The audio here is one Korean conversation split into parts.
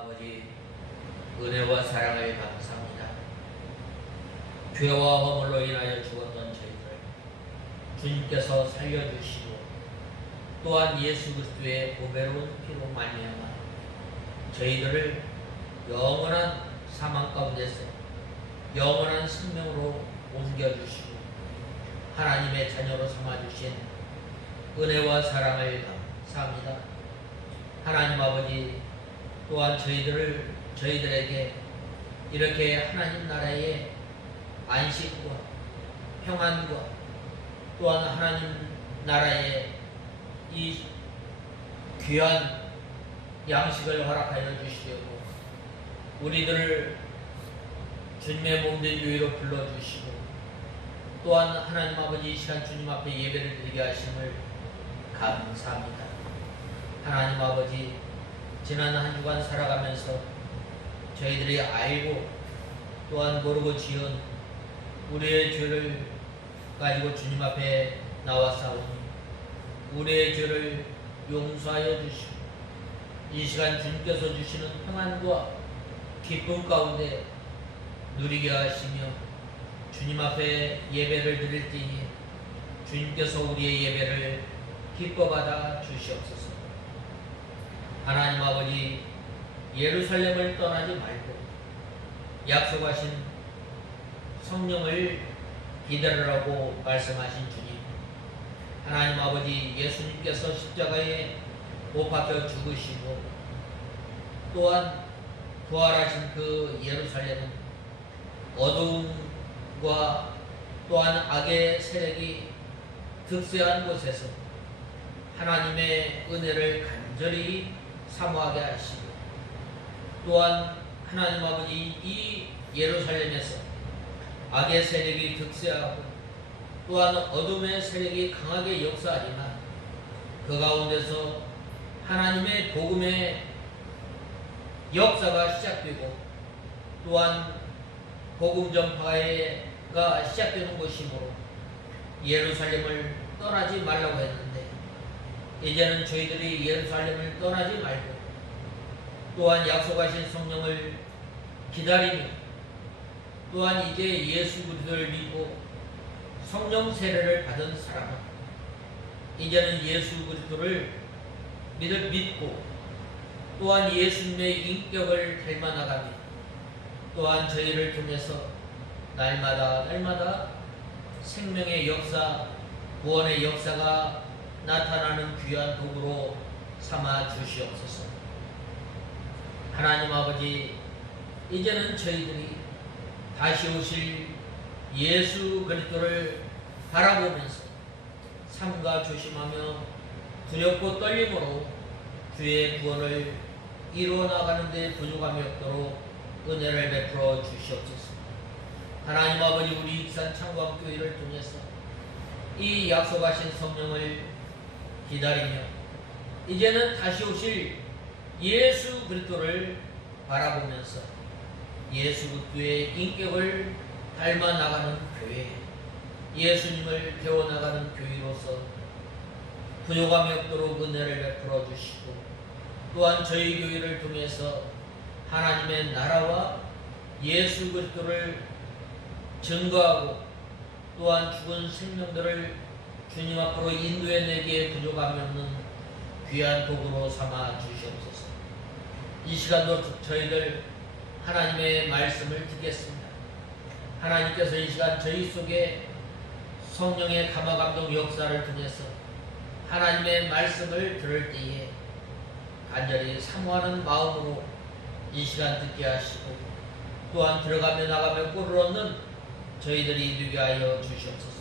아버지, 은혜와 사랑을 감사합니다. 죄와 허물로 인하여 죽었던 저희들 주님께서 살려주시고 또한 예수 그리스도의 보배로운 피로 말미암아 저희들을 영원한 사망 가운데서 영원한 생명으로 옮겨주시고 하나님의 자녀로 삼아주신 은혜와 사랑을 감사합니다. 하나님 아버지, 또한 저희들에게 이렇게 하나님 나라의 안식과 평안과 또한 하나님 나라의 이 귀한 양식을 허락하여 주시려고 우리들을 주님의 몸된 교회로 불러주시고 또한 하나님 아버지 이 시간 주님 앞에 예배를 드리게 하심을 감사합니다. 하나님 아버지, 지난 한 주간 살아가면서 저희들이 알고 또한 모르고 지은 우리의 죄를 가지고 주님 앞에 나왔사오니 우리의 죄를 용서하여 주시고 이 시간 주님께서 주시는 평안과 기쁨 가운데 누리게 하시며 주님 앞에 예배를 드릴 때에 주님께서 우리의 예배를 기뻐 받아 주시옵소서. 하나님 아버지, 예루살렘을 떠나지 말고 약속하신 성령을 기다리라고 말씀하신 주님, 하나님 아버지, 예수님께서 십자가에 못 박혀 죽으시고 또한 부활하신 그 예루살렘은 어두움과 또한 악의 세력이 득세한 곳에서 하나님의 은혜를 간절히 사모하게 하시고 또한 하나님 아버지 이 예루살렘에서 악의 세력이 득세하고 또한 어둠의 세력이 강하게 역사하지만 그 가운데서 하나님의 복음의 역사가 시작되고 또한 복음 전파가 시작되는 곳이므로 예루살렘을 떠나지 말라고 했는데 이제는 저희들이 예루살렘을 떠나지 말고 또한 약속하신 성령을 기다리며 또한 이제 예수 그리스도를 믿고 성령 세례를 받은 사람은 이제는 예수 그리스도를 믿고 또한 예수님의 인격을 닮아나가며 또한 저희를 통해서 날마다 생명의 역사, 구원의 역사가 나타나는 귀한 도구로 삼아 주시옵소서. 하나님 아버지, 이제는 저희들이 다시 오실 예수 그리스도를 바라보면서 삼가 조심하며 두렵고 떨림으로 주의 구원을 이루어 나가는 데 부족함이 없도록 은혜를 베풀어 주시옵소서. 하나님 아버지, 우리 익산 창광교회를 통해서 이 약속하신 성령을 기다리며 이제는 다시 오실 예수 그리스도를 바라보면서 예수 그리스도의 인격을 닮아 나가는 교회, 예수님을 배워나가는 교회로서 부족함이 없도록 은혜를 베풀어 주시고 또한 저희 교회를 통해서 하나님의 나라와 예수 그리스도를 증거하고 또한 죽은 생명들을 주님 앞으로 인도해내기에 부족함이 없는 귀한 도구로 삼아 주시옵소서. 이 시간도 저희들 하나님의 말씀을 듣겠습니다. 하나님께서 이 시간 저희 속에 성령의 감화감동 역사를 통해서 하나님의 말씀을 들을 때에 간절히 사모하는 마음으로 이 시간 듣게 하시고 또한 들어가며 나가며 꼴을 얻는 저희들이 되게 하여 주시옵소서.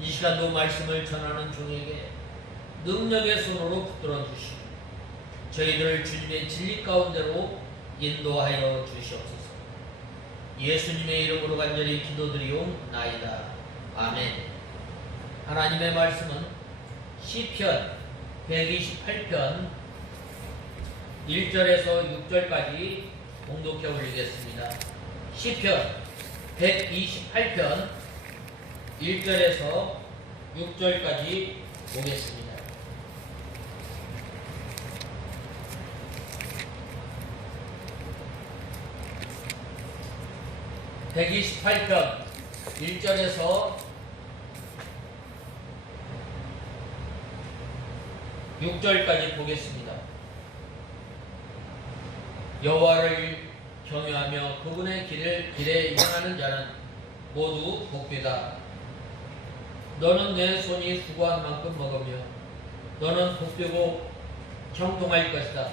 이 시간도 말씀을 전하는 종에게 능력의 손으로 붙들어 주시고 저희들을 주님의 진리 가운데로 인도하여 주시옵소서. 예수님의 이름으로 간절히 기도드리옵나이다. 아멘. 하나님의 말씀은 시편 128편 1절에서 6절까지 봉독해 올리겠습니다. 시편 128편 1절에서 6절까지 보겠습니다. 128편 1절에서 6절까지 보겠습니다. 여호와를 경외하며 그분의 길에 행하는 자는 모두 복되다. 너는 내 손이 수고한 만큼 먹으며 너는 복되고 형통할 것이다.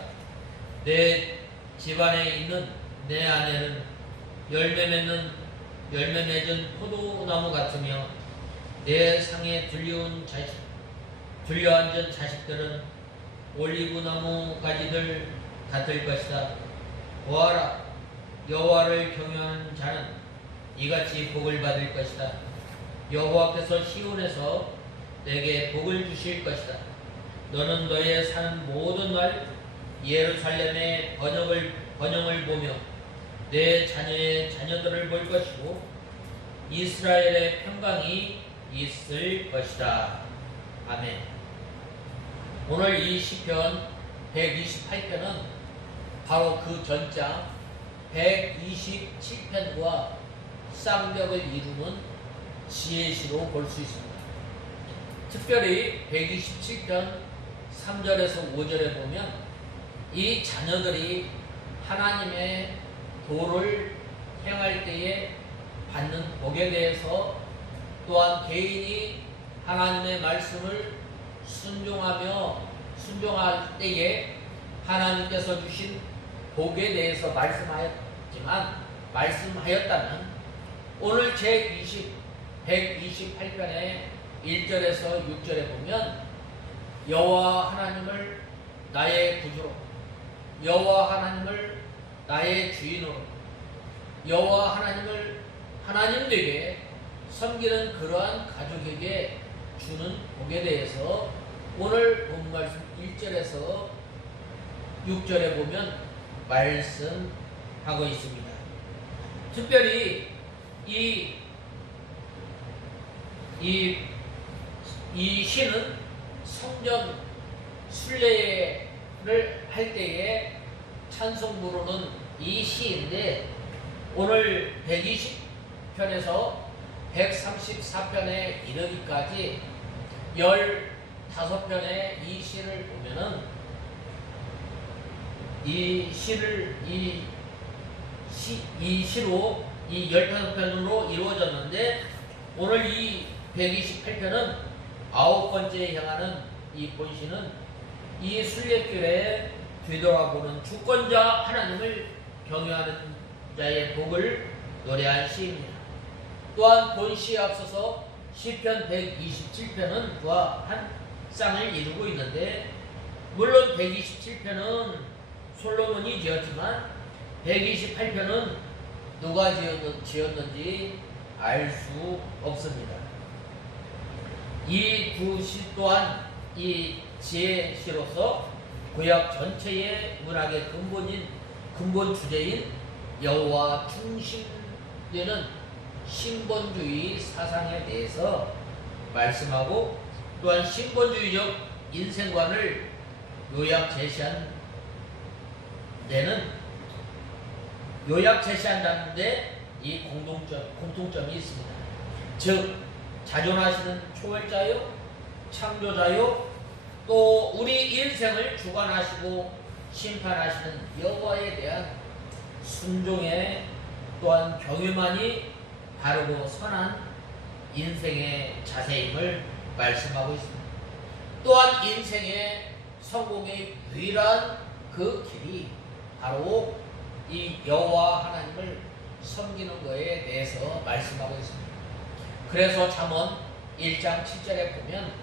내 집안에 있는 내 아내는 열매 맺은 포도나무 같으며 내 상에 들려앉은 자식들은 올리브나무 가지들 같을 것이다. 보아라, 여호와를 경외하는 자는 이같이 복을 받을 것이다. 여호와께서 시온에서 내게 복을 주실 것이다. 너는 너의 사는 모든 날 예루살렘의 번영을 보며 내 자녀의 자녀들을 볼 것이고 이스라엘의 평강이 있을 것이다. 아멘. 오늘 이 시편 128편은 바로 그 전장 127편과 쌍벽을 이루는 지혜시로 볼 수 있습니다. 특별히 127편 3절에서 5절에 보면 이 자녀들이 하나님의 도를 행할 때에 받는 복에 대해서, 또한 개인이 하나님의 말씀을 순종할 때에 하나님께서 주신 복에 대해서 말씀하였다면 오늘 제128편의 1절에서 6절에 보면 여호와 하나님을 나의 구주로, 여호와 하나님을 나의 주인으로, 여호와 하나님을 하나님 되게 섬기는 그러한 가족에게 주는 복에 대해서 오늘 본 말씀 1절에서 6절에 보면 말씀하고 있습니다. 특별히 이 시는 성전 순례를 할 때에 찬송 부르는 이 시인데, 오늘 120편에서 134편에 이르기까지 15편의 이 시를 보면은 이 시로 15편으로 이루어졌는데, 오늘 이 128편은 9번째에 향하는 이 본시는 이 순례길에 되돌아보는 주권자 하나님을 경외하는 자의 복을 노래한 시입니다. 또한 본시에 앞서서 시편 127편은 그와 한 쌍을 이루고 있는데, 물론 127편은 솔로몬이 지었지만 128편은 누가 지었는지 알 수 없습니다. 이 두 시 또한 이 지혜시로서 구약 전체의 문학의 근본 주제인 여호와 중심되는 신본주의 사상에 대해서 말씀하고, 또한 신본주의적 인생관을 요약 제시한다는데 이 공통점이 있습니다. 즉, 자존하시는 초월자요, 창조자요, 또 우리 인생을 주관하시고 심판하시는 여호와에 대한 순종의 또한 경외만이 바르고 선한 인생의 자세임을 말씀하고 있습니다. 또한 인생의 성공의 유일한 그 길이 바로 이 여호와 하나님을 섬기는 것에 대해서 말씀하고 있습니다. 그래서 잠언 1장 7절에 보면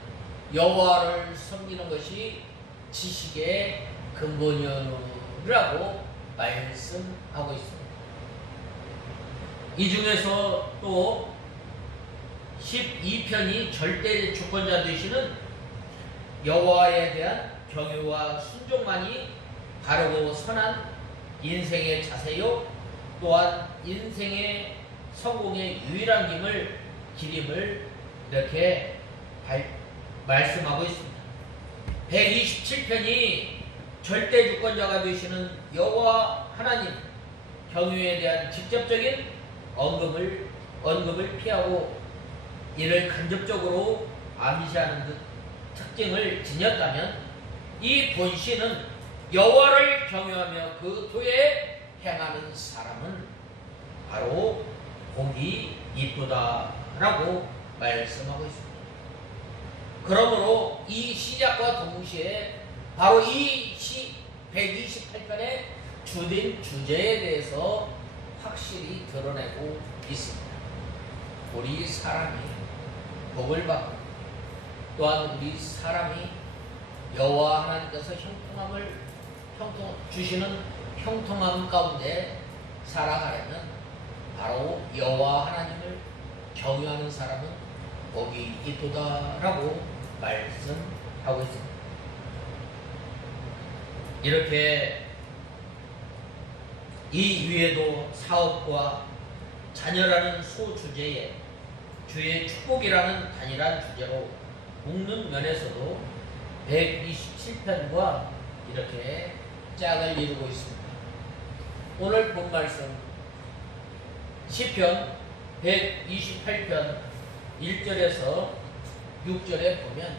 여호와를 섬기는 것이 지식의 근본이라고 말씀하고 있습니다. 이 중에서 또 12편이 절대 주권자 되시는 여호와에 대한 경외와 순종만이 바르고 선한 인생의 자세요, 또한 인생의 성공의 유일한 길임을 이렇게 말씀하고 있습니다. 127편이 절대 주권자가 되시는 여호와 하나님 경외에 대한 직접적인 언급을 피하고 이를 간접적으로 암시하는 특징을 지녔다면 이 본시는 여호와를 경외하며 그 도에 행하는 사람은 바로 복이 있도다라고 말씀하고 있습니다. 그러므로 이 시작과 동시에 바로 이 128편의 주된 주제에 대해서 확실히 드러내고 있습니다. 우리 사람이 복을 받고 또한 우리 사람이 여호와 하나님께서 주시는 형통함 가운데 살아가려면 바로 여호와 하나님을 경외하는 사람은 복이 있도다라고 말씀하고 있습니다. 이렇게 이 위에도 사업과 자녀라는 소주제에 주의 축복이라는 단일한 주제로 묶는 면에서도 127편과 이렇게 짝을 이루고 있습니다. 오늘 본 말씀 시편 128편 1절에서 6절에 보면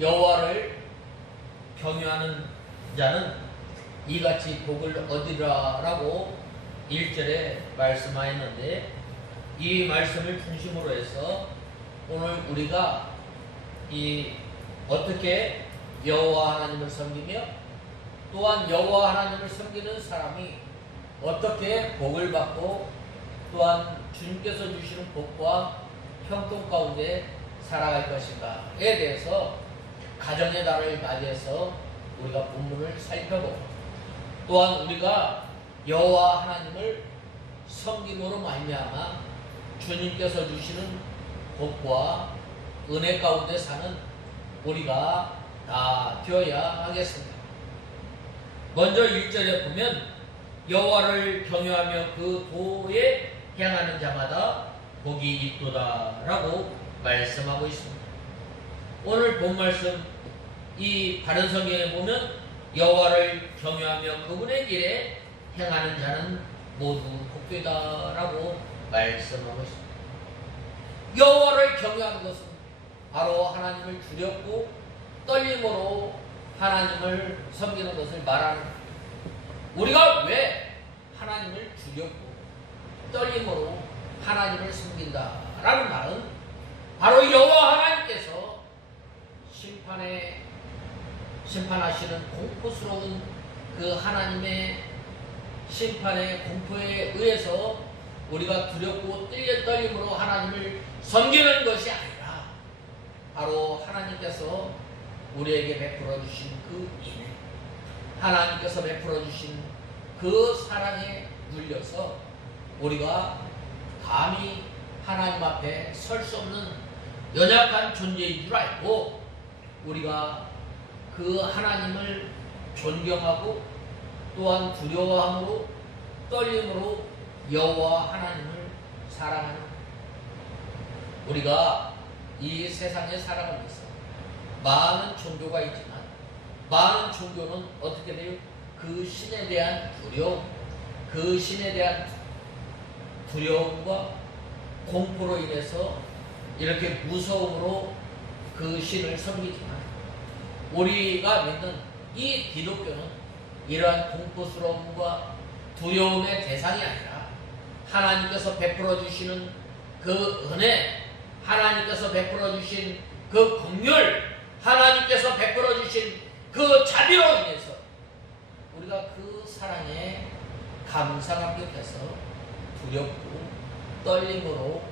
여호와를 경외하는 자는 이같이 복을 얻으리라라고 1절에 말씀하였는데, 이 말씀을 중심으로 해서 오늘 우리가 어떻게 여호와 하나님을 섬기며 또한 여호와 하나님을 섬기는 사람이 어떻게 복을 받고 또한 주님께서 주시는 복과 형통 가운데 살아갈 것인가에 대해서 가정의 달을 맞이해서 우리가 본문을 살펴보고, 또한 우리가 여호와 하나님을 섬김으로 말미암아 주님께서 주시는 복과 은혜 가운데 사는 우리가 다 되어야 하겠습니다. 먼저 1절에 보면 여호와를 경외하며 그 도에 행하는 자마다 복이 있도다라고 말씀하고 있습니다. 오늘 본 말씀 이 바른 성경에 보면 여호와를 경외하며 그분의 길에 행하는 자는 모두 복되다라고 말씀하고 있습니다. 여호와를 경외하는 것은 바로 하나님을 두렵고 떨림으로 하나님을 섬기는 것을 말하는, 우리가 왜 하나님을 두렵고 떨림으로 하나님을 섬긴다라는 말은 바로 여호와 하나님께서 심판하시는 공포스러운 그 하나님의 심판의 공포에 의해서 우리가 두렵고 떨림으로 하나님을 섬기는 것이 아니라 바로 하나님께서 우리에게 베풀어 주신 그 인애, 하나님께서 베풀어 주신 그 사랑에 눌려서 우리가 감히 하나님 앞에 설 수 없는 연약한 존재인 줄 알고 우리가 그 하나님을 존경하고 또한 두려워함으로 떨림으로 여호와 하나님을 사랑하는, 우리가 이 세상에 살아가면서 많은 종교가 있지만 많은 종교는 어떻게 돼요? 그 신에 대한 두려움, 그 신에 대한 두려움과 공포로 인해서 이렇게 무서움으로 그 신을 섬기지만, 우리가 믿는 이 기독교는 이러한 공포스러움과 두려움의 대상이 아니라 하나님께서 베풀어 주시는 그 은혜, 하나님께서 베풀어 주신 그 긍휼, 하나님께서 베풀어 주신 그 자비로 인해서 우리가 그 사랑에 감사감격해서 두렵고 떨림으로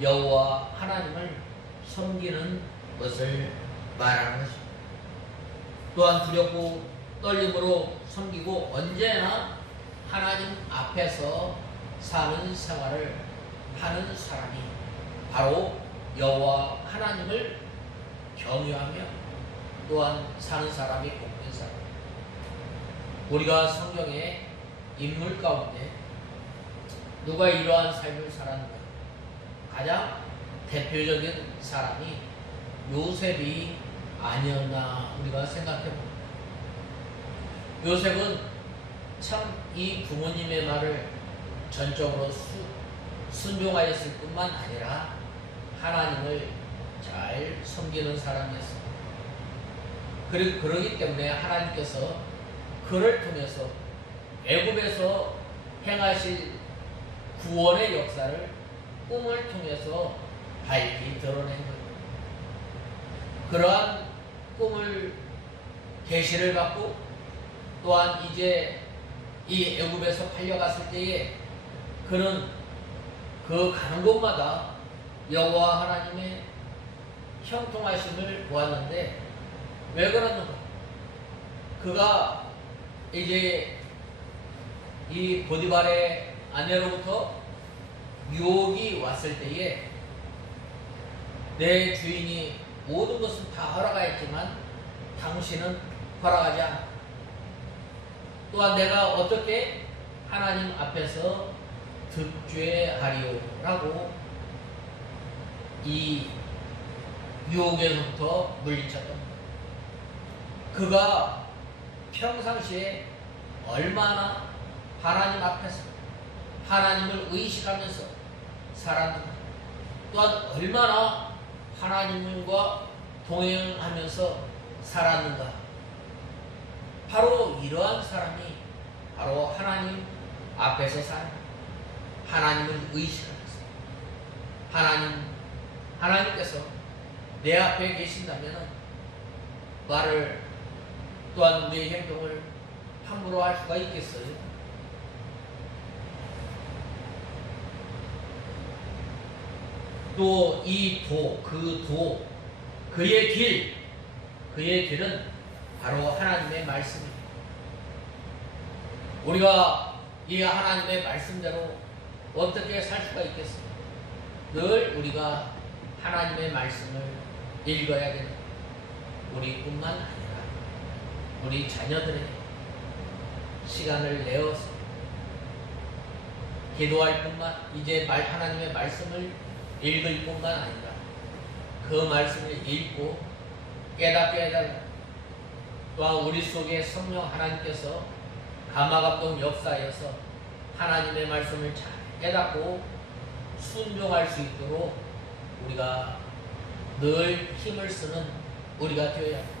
여호와 하나님을 섬기는 것을 말하는 것입니다. 또한 두렵고 떨림으로 섬기고 언제나 하나님 앞에서 사는 생활을 하는 사람이 바로 여호와 하나님을 경외하며 또한 사는 사람이 복된 사람. 우리가 성경의 인물 가운데 누가 이러한 삶을 살았는가? 가장 대표적인 사람이 요셉이 아니었나 우리가 생각해 봅니다. 요셉은 참 이 부모님의 말을 전적으로 순종하였을 뿐만 아니라 하나님을 잘 섬기는 사람이었습니다. 그리고 그러기 때문에 하나님께서 그를 통해서 애굽에서 행하실 구원의 역사를 꿈을 통해서 밝히 드러낸 거예요. 그러한 꿈을 계시를 받고 또한 이제 이 애굽에서 팔려갔을 때에 그는 그 가는 곳마다 여호와 하나님의 형통하심을 보았는데 왜 그러는가? 그가 이제 이 보디발의 아내로부터 유혹이 왔을 때에 내 주인이 모든 것은 다 허락하였지만 당신은 허락하지 않아. 또한 내가 어떻게 하나님 앞에서 득죄하리오라고 이 유혹에서부터 물리쳤던 거예요. 그가 평상시에 얼마나 하나님 앞에서 하나님을 의식하면서 살았는가, 또한 얼마나 하나님과 동행하면서 살았는가. 바로 이러한 사람이 바로 하나님 앞에서 사는, 하나님을 의식하면서 하나님께서 내 앞에 계신다면 말을 또한 우리의 행동을 함부로 할 수가 있겠어요? 또 이 그의 길은 바로 하나님의 말씀입니다. 우리가 이 하나님의 말씀대로 어떻게 살 수가 있겠습니까? 늘 우리가 하나님의 말씀을 읽어야 됩니다. 우리뿐만 아니라 우리 자녀들에게 시간을 내어서 기도할 뿐만, 이제 하나님의 말씀을 읽을 뿐만 아니라 그 말씀을 읽고 깨닫게 해달라. 또한 우리 속에 성령 하나님께서 감화감동 역사에서 하나님의 말씀을 잘 깨닫고 순종할 수 있도록 우리가 늘 힘을 쓰는 우리가 되어야 합니다.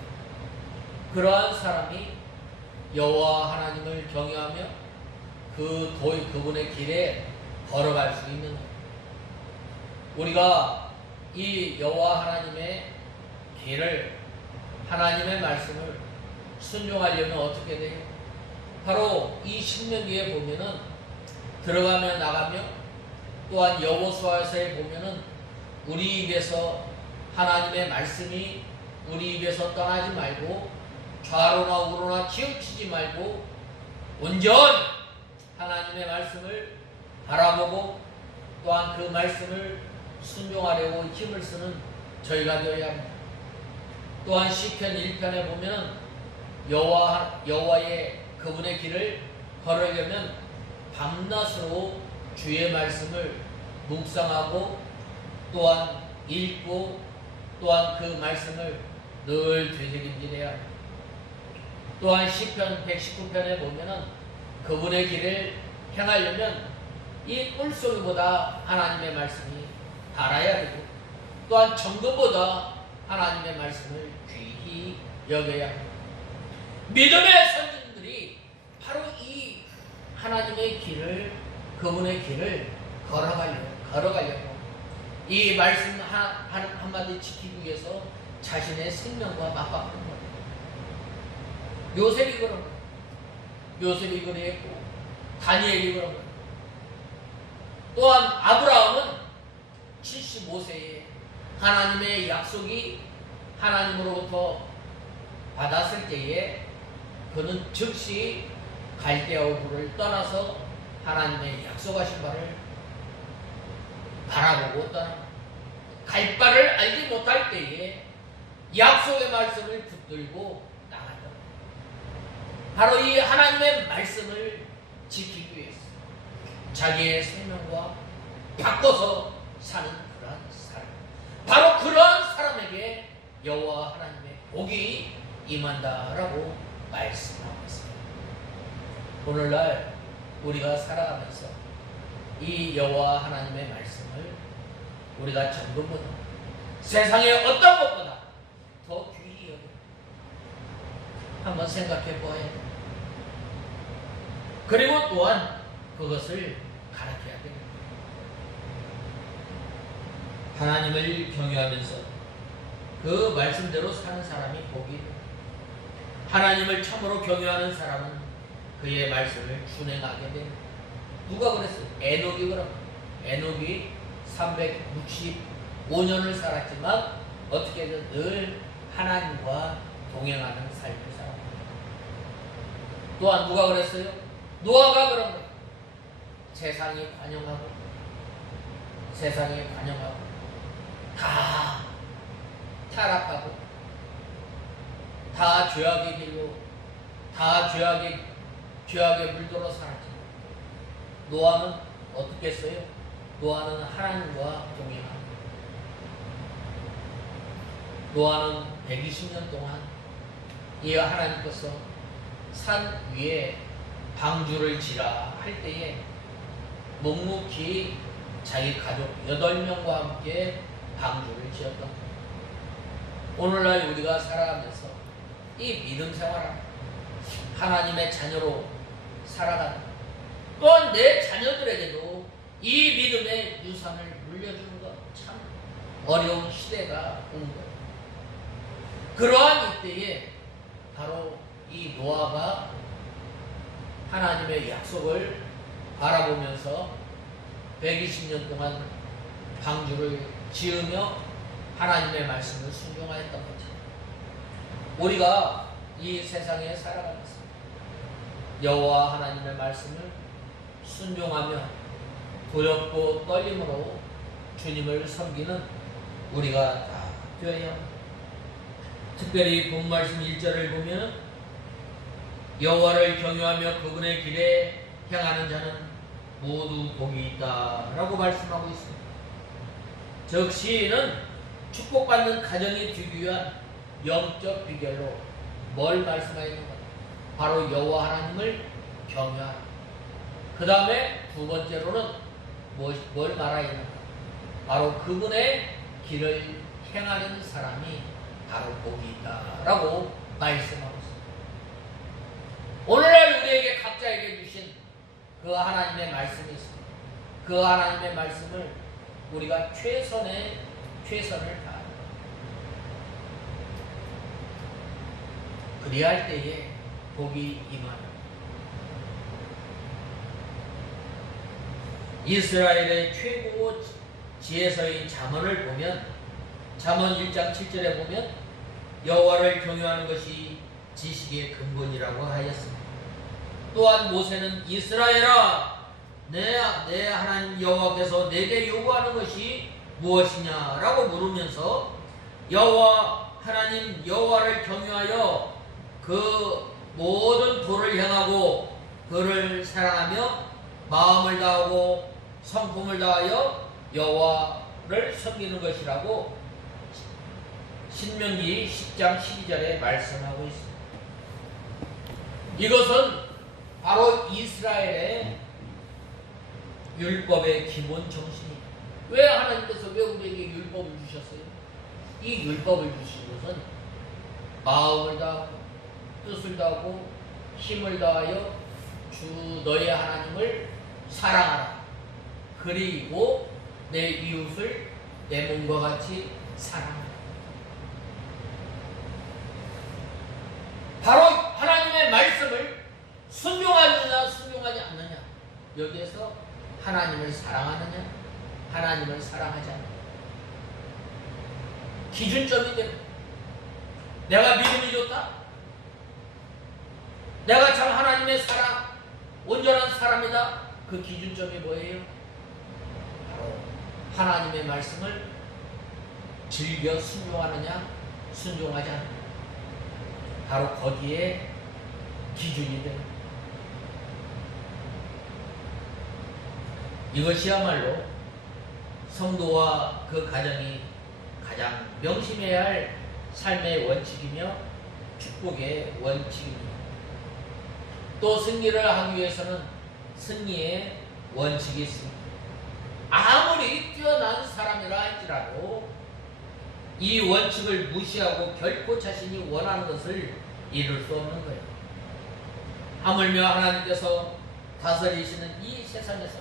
그러한 사람이 여호와 하나님을 경외하며 그분의 길에 걸어갈 수 있는 거예요. 우리가 이 여호와 하나님의 길을, 하나님의 말씀을 순종하려면 어떻게 돼요? 바로 이 신명기에 보면은 들어가며 나가며, 또한 여호수아서에 보면은 우리 입에서 하나님의 말씀이 우리 입에서 떠나지 말고 좌로나 우로나 치우치지 말고 온전히 하나님의 말씀을 바라보고 또한 그 말씀을 순종하려고 힘을 쓰는 저희가 되어야 합니다. 또한 시편 1편에 보면 여호와의 그분의 길을 걸으려면 밤낮으로 주의 말씀을 묵상하고 또한 읽고 또한 그 말씀을 늘 되새김질해야 합니다. 또한 시편 119편에 보면은 그분의 길을 행하려면 이 꿀송이보다 하나님의 말씀이 달아야 되고 또한 정금보다 하나님의 말씀을 귀히 여겨야 합니다. 믿음의 선진들이 바로 이 하나님의 길을, 그분의 길을 걸어가려고 이 말씀 한마디 지키기 위해서 자신의 생명과 맞바꾸는 거예요. 요셉이 그런 거예요. 요셉이 그랬고 다니엘이 그런 거예요. 또한 아브라함은 75세에 하나님의 약속이 하나님으로부터 받았을 때에 그는 즉시 갈대아 우르를 떠나서 하나님의 약속하신 바를 바라보고 갈 바를 알지 못할 때에 약속의 말씀을 붙들고 나갔다. 바로 이 하나님의 말씀을 지키기 위해서 자기의 생명과 바꿔서 사는 그러한 사람, 바로 그러한 사람에게 여호와 하나님의 복이 임한다라고 말씀하고 있습니다. 오늘날 우리가 살아가면서 이 여호와 하나님의 말씀을 우리가 전부보다 세상의 어떤 것보다 더 귀히 여겨 한번 생각해 보아야 돼. 그리고 또한 그것을 가르쳐야 돼. 하나님을 경외하면서 그 말씀대로 사는 사람이 복이 돼. 하나님을 참으로 경외하는 사람은 그의 말씀을 준행하게 돼. 누가 그랬어요? 에녹이 그럼. 에녹이 365년을 살았지만 어떻게든 늘 하나님과 동행하는 삶을 살았다. 또한 누가 그랬어요? 노아가 그런 거예요. 세상이 관영하고 다 타락하고 다 죄악의 길로 다 죄악에 물들어 살았죠. 노아는 어떻게 했어요? 노아는 하나님과 동행합니다. 노아는 120년 동안 이 하나님께서 산 위에 방주를 지라 할 때에 묵묵히 자기 가족 8명과 함께 방주를 지었던 거예요. 오늘날 우리가 살아가면서 이 믿음 생활을 하나님의 자녀로 살아가는, 또한 내 자녀들에게도 이 믿음의 유산을 물려주는 것 참 어려운 시대가 온 거예요. 그러한 이때에 바로 이 노아가 하나님의 약속을 바라보면서 120년 동안 방주를 지으며 하나님의 말씀을 순종하였던 거죠. 우리가 이 세상에 살아가면서 여호와 하나님의 말씀을 순종하며 두렵고 떨림으로 주님을 섬기는 우리가 다 되어야 합니다. 특별히 본 말씀 1절을 보면 여호와를 경외하며 그분의 길에 향하는 자는 모두 복이 있다라고 말씀하고 있습니다. 즉 시인은 축복받는 가정이 되기 위한 영적 비결로 뭘 말씀하였는가? 바로 여호와 하나님을 경외하라. 그 다음에 두 번째로는 뭘 말하였는가? 바로 그분의 길을 행하는 사람이 바로 복이 있다라고 말씀하고 있습니다. 오늘날 우리에게 각자에게 주신 그 하나님의 말씀이 있습니다. 그 하나님의 말씀을 우리가 최선을 다합니다. 그리할 때에 복이 임하는 이스라엘의 최고 지혜서인 잠언을 보면 잠언 1장 7절에 보면 여호와를 경외하는 것이 지식의 근본이라고 하였습니다. 또한 모세는 이스라엘아 내 하나님 여호와께서 내게 요구하는 것이 무엇이냐라고 물으면서 여호와 하나님 여호와를 경외하여 그 모든 도를 행하고 그를 사랑하며 마음을 다하고 성품을 다하여 여호와를 섬기는 것이라고 신명기 10장 12절에 말씀하고 있습니다. 이것은 바로 이스라엘의 율법의 기본 정신입니다. 왜 하나님께서 왜 우리에게 율법을 주셨어요? 이 율법을 주신 것은 마음을 다하고 뜻을 다하고 힘을 다하여 주 너의 하나님을 사랑하라. 그리고 내 이웃을 내 몸과 같이 사랑하라. 바로 하나님의 말씀을 순종하느냐 순종하지 않느냐, 여기에서 하나님을 사랑하느냐 하나님을 사랑하지 않느냐 기준점이 됩니다. 내가 믿음이 좋다, 내가 참 하나님의 사랑 온전한 사람이다, 그 기준점이 뭐예요? 바로 하나님의 말씀을 즐겨 순종하느냐 순종하지 않느냐, 바로 거기에 기준이 됩니다. 이것이야말로 성도와 그 가정이 가장 명심해야 할 삶의 원칙이며 축복의 원칙입니다. 또 승리를 하기 위해서는 승리의 원칙이 있습니다. 아무리 뛰어난 사람이라 할지라도 이 원칙을 무시하고 결코 자신이 원하는 것을 이룰 수 없는 거예요. 하물며 하나님께서 다스리시는 이 세상에서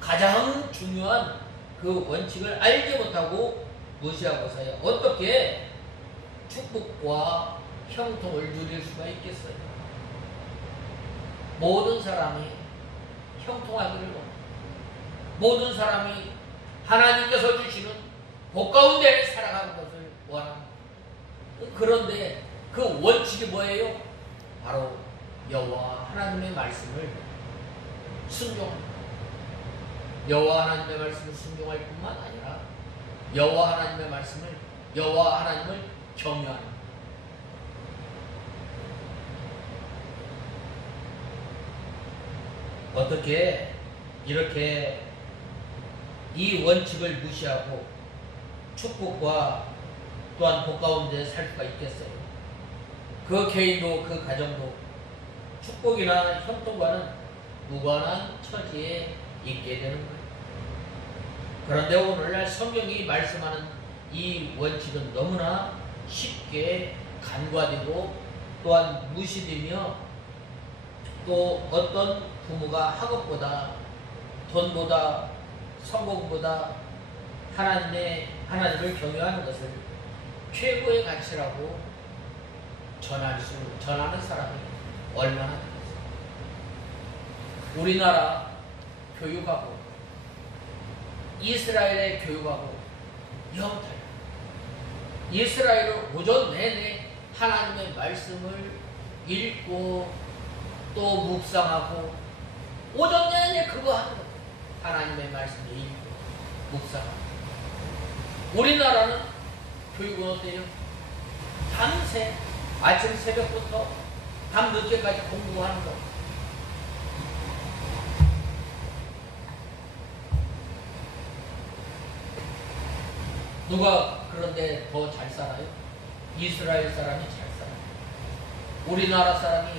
가장 중요한 그 원칙을 알지 못하고 무시하고서야 어떻게 축복과 형통을 누릴 수가 있겠어요? 모든 사람이 형통하기를 원합니다. 모든 사람이 하나님께서 주시는 복 가운데 살아가는 것을 원합니다. 그런데 그 원칙이 뭐예요? 바로 여호와 하나님의 말씀을 순종합니다. 여호와 하나님의 말씀을 순종할 뿐만 아니라 여호와 하나님의 말씀을 여호와 하나님을 경외하는 어떻게 이렇게 이 원칙을 무시하고 축복과 또한 복 가운데 살 수가 있겠어요? 그 개인도 그 가정도 축복이나 형통과는 무관한 처지에 있게 되는 거예요. 그런데 오늘날 성경이 말씀하는 이 원칙은 너무나 쉽게 간과되고 또한 무시되며 또 어떤 부모가 학업보다 돈보다 성공보다 하나님을 경외하는 것을 최고의 가치라고 전하는 사람이 얼마나 되겠어요. 우리나라 교육하고 이스라엘의 교육하고 영 달라요. 이스라엘은 오전 내내 하나님의 말씀을 읽고 또 묵상하고 오전 내내 그거 하는 거예요. 하나님의 말씀을 읽고 묵상하고. 우리나라는 교육은 어때요? 밤새 아침 새벽부터 밤 늦게까지 공부하는 거예요. 누가 그런데 더 잘 살아요? 이스라엘 사람이 잘 살아요. 우리나라 사람이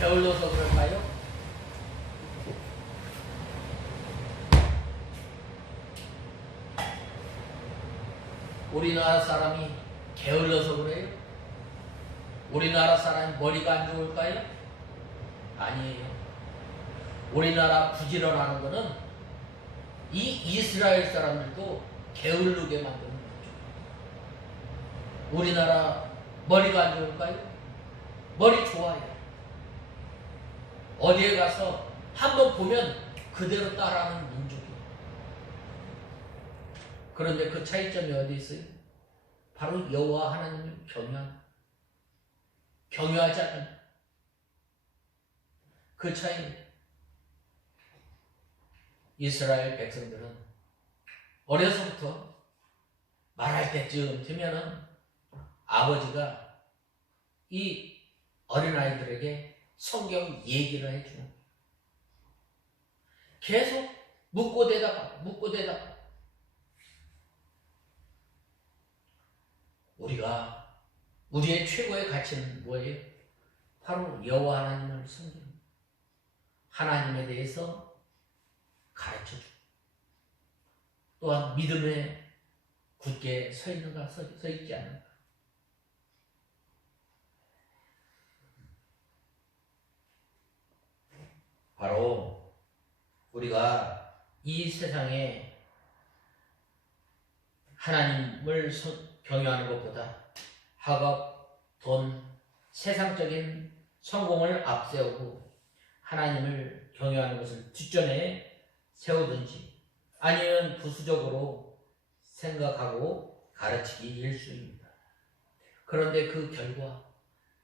게을러서 그럴까요? 우리나라 사람이 게을러서 그래요? 우리나라 사람이 머리가 안 좋을까요? 아니에요. 우리나라 부지런하는 거는 이 이스라엘 사람들도 게을르게 만드는 거죠. 우리나라 머리가 안 좋을까요? 머리 좋아요. 어디에 가서 한번 보면 그대로 따라하는 민족이에요. 그런데 그 차이점이 어디 있어요? 바로 여호와 하나님을 경외하지 않는 그 차이입니다. 이스라엘 백성들은 어려서부터 말할 때쯤 되면은 아버지가 이 어린아이들에게 성경 얘기를 해주는 거예요. 계속 묻고 대답. 우리의 최고의 가치는 뭐예요? 바로 여호와 하나님을 섬기는 거예요. 하나님에 대해서 가르쳐주고 또한 믿음에 굳게 서 있는가 서 있지 않는가. 바로 우리가 이 세상에 하나님을 경외하는 것보다 학업, 돈, 세상적인 성공을 앞세우고 하나님을 경외하는 것을 뒷전에 세우든지 아니면 부수적으로 생각하고 가르치기 일쑤입니다. 그런데 그 결과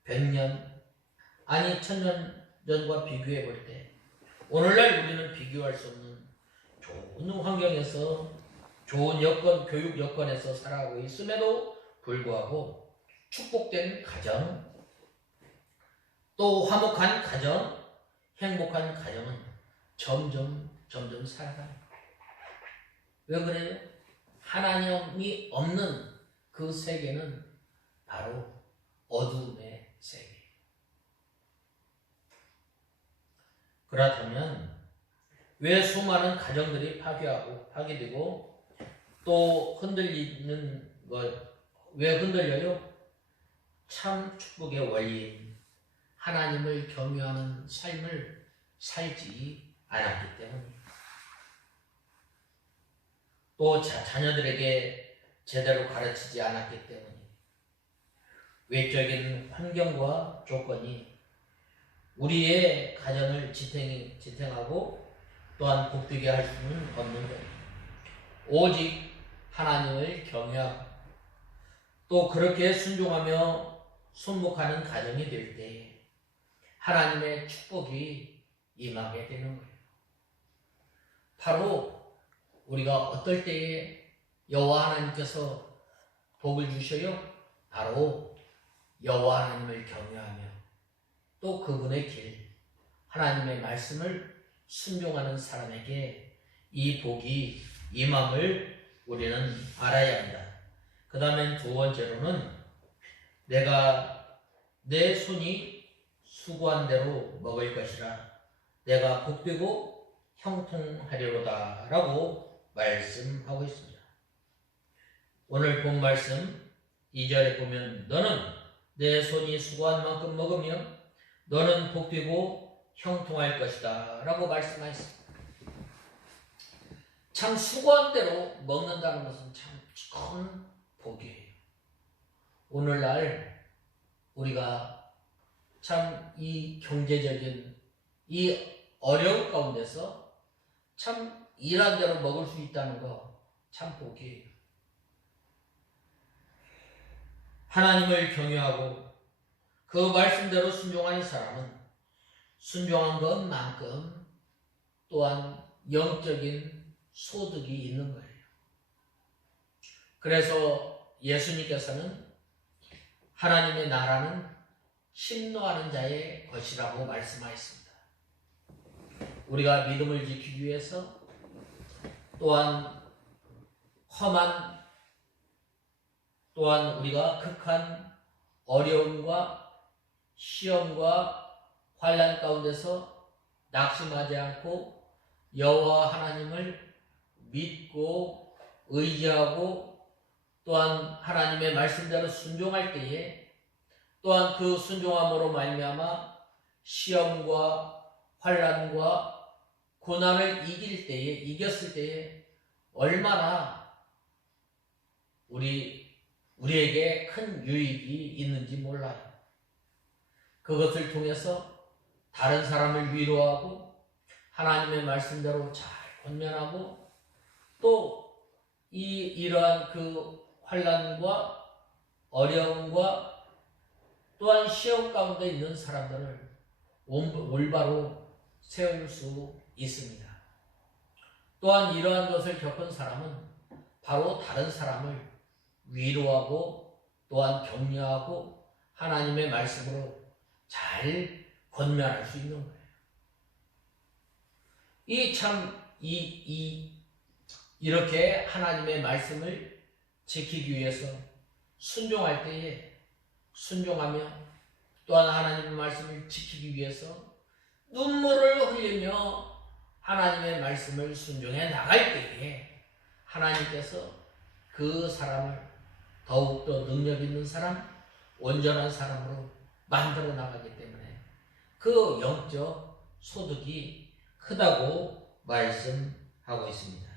100년 아니 1000년 전과 비교해 볼 때 오늘날 우리는 비교할 수 없는 좋은 환경에서 좋은 여건, 교육 여건에서 살아가고 있음에도 불구하고 축복된 가정, 또 화목한 가정, 행복한 가정은 점점 살아가요. 왜 그래요? 하나님이 없는 그 세계는 바로 어두움의 세계. 그렇다면 왜 수많은 가정들이 파괴되고 또 흔들리는 것, 왜 흔들려요? 참 축복의 원리인 하나님을 경외하는 삶을 살지 않았기 때문입니다. 또 자녀들에게 제대로 가르치지 않았기 때문입니다. 외적인 환경과 조건이 우리의 가정을 지탱하고 또한 복되게 할 수는 없는 거예요. 오직 하나님을 경외하고 또 그렇게 순종하며 순복하는 가정이 될 때 하나님의 축복이 임하게 되는 거예요. 바로 우리가 어떨 때에 여호와 하나님께서 복을 주셔요? 바로 여호와 하나님을 경외하며 또 그분의 길, 하나님의 말씀을 순종하는 사람에게 이 복이 임함을 우리는 알아야 한다. 그 다음엔 두 번째로는 내가 내 손이 수고한 대로 먹을 것이라 내가 복되고 형통하리로다 라고 말씀하고 있습니다. 오늘 본 말씀 2절에 보면 너는 내 손이 수고한 만큼 먹으면 너는 복되고 형통할 것이다 라고 말씀하셨습니다. 참 수고한 대로 먹는다는 것은 참 큰 복이에요. 오늘날 우리가 참 이 경제적인 이 어려운 가운데서 참 일한 대로 먹을 수 있다는 거 참 복이에요. 하나님을 경외하고 그 말씀대로 순종하는 사람은 순종한 것만큼 또한 영적인 소득이 있는 거예요. 그래서 예수님께서는 하나님의 나라는 심노하는 자의 것이라고 말씀하셨습니다. 우리가 믿음을 지키기 위해서 또한 우리가 극한 어려움과 시험과 환난 가운데서 낙심하지 않고 여호와 하나님을 믿고 의지하고 또한 하나님의 말씀대로 순종할 때에 또한 그 순종함으로 말미암아 시험과 환난과 고난을 이겼을 때에 얼마나 우리에게 큰 유익이 있는지 몰라요. 그것을 통해서 다른 사람을 위로하고 하나님의 말씀대로 잘 권면하고 또 이러한 그 환난과 어려움과 또한 시험 가운데 있는 사람들을 올바로 세울 수 있습니다. 또한 이러한 것을 겪은 사람은 바로 다른 사람을 위로하고 또한 격려하고 하나님의 말씀으로 잘 권면할 수 있는 거예요. 이렇게 하나님의 말씀을 지키기 위해서 순종할 때에 순종하며 또한 하나님의 말씀을 지키기 위해서 눈물을 흘리며 하나님의 말씀을 순종해 나갈 때에 하나님께서 그 사람을 더욱더 능력 있는 사람, 온전한 사람으로 만들어 나가기 때문에 그 영적 소득이 크다고 말씀하고 있습니다.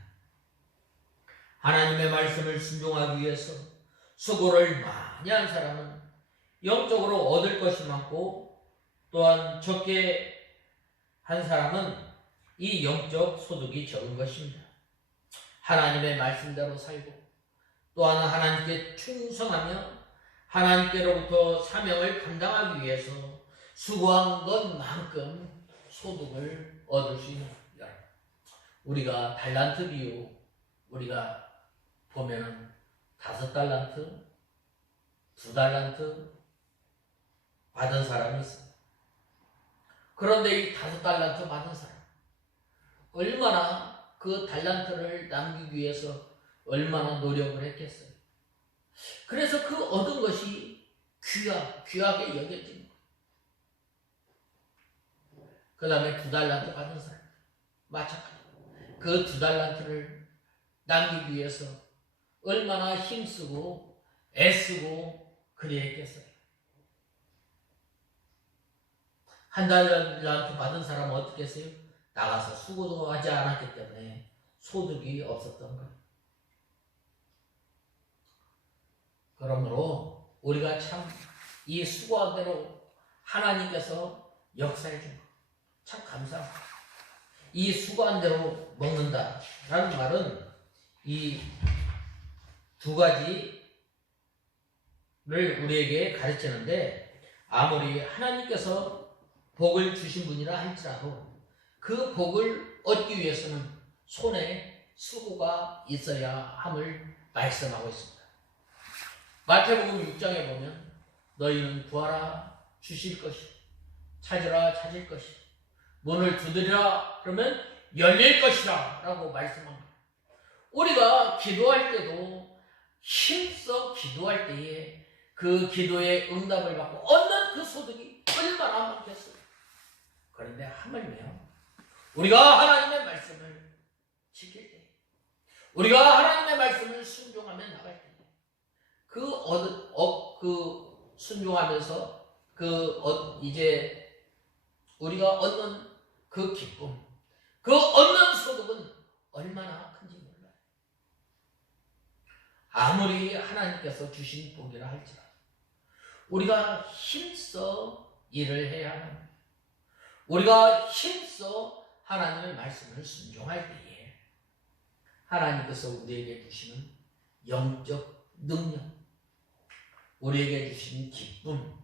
하나님의 말씀을 순종하기 위해서 수고를 많이 한 사람은 영적으로 얻을 것이 많고 또한 적게 한 사람은 이 영적 소득이 적은 것입니다. 하나님의 말씀대로 살고 또한 하나님께 충성하며 하나님께로부터 사명을 감당하기 위해서 수고한 것만큼 소득을 얻을 수 있는 겁니다. 우리가 달란트 비유 우리가 보면은 5달란트, 2달란트 받은 사람이 있습니다. 그런데 이 5달란트 받은 사람 얼마나 그 달란트를 남기기 위해서 얼마나 노력을 했겠어요. 그래서 그 얻은 것이 귀하게 여겨진 거예요. 그 다음에 2달란트 받은 사람 마찬가지. 그 2달란트를 남기기 위해서 얼마나 힘쓰고 애쓰고 그리했겠어요. 1달란트 받은 사람은 어떻게 했어요? 나가서 수고도 하지 않았기 때문에 소득이 없었던 거예요. 그러므로 우리가 참 이 수고한 대로 하나님께서 역사해 준 것 참 감사합니다. 이 수고한 대로 먹는다라는 말은 이 2가지를 우리에게 가르치는데, 아무리 하나님께서 복을 주신 분이라 할지라도 그 복을 얻기 위해서는 손에 수고가 있어야 함을 말씀하고 있습니다. 마태복음 6장에 보면 너희는 구하라 주실 것이, 찾으라 찾을 것이, 문을 두드리라 그러면 열릴 것이라 라고 말씀합니다. 우리가 기도할 때도 힘써 기도할 때에 그 기도의 응답을 받고 얻는 그 소득이 얼마나 많겠어요. 그런데 하물며 우리가 하나님의 말씀을 지킬 때, 우리가 하나님의 말씀을 순종하며 나갈 때, 순종하면서 이제 우리가 얻는 그 기쁨, 그 얻는 소득은 얼마나 큰지 몰라요. 아무리 하나님께서 주신 복이라 할지라도 우리가 힘써 일을 해야 합니다. 우리가 힘써 하나님의 말씀을 순종할 때에 하나님께서 우리에게 주시는 영적 능력, 우리에게 주신 기쁨,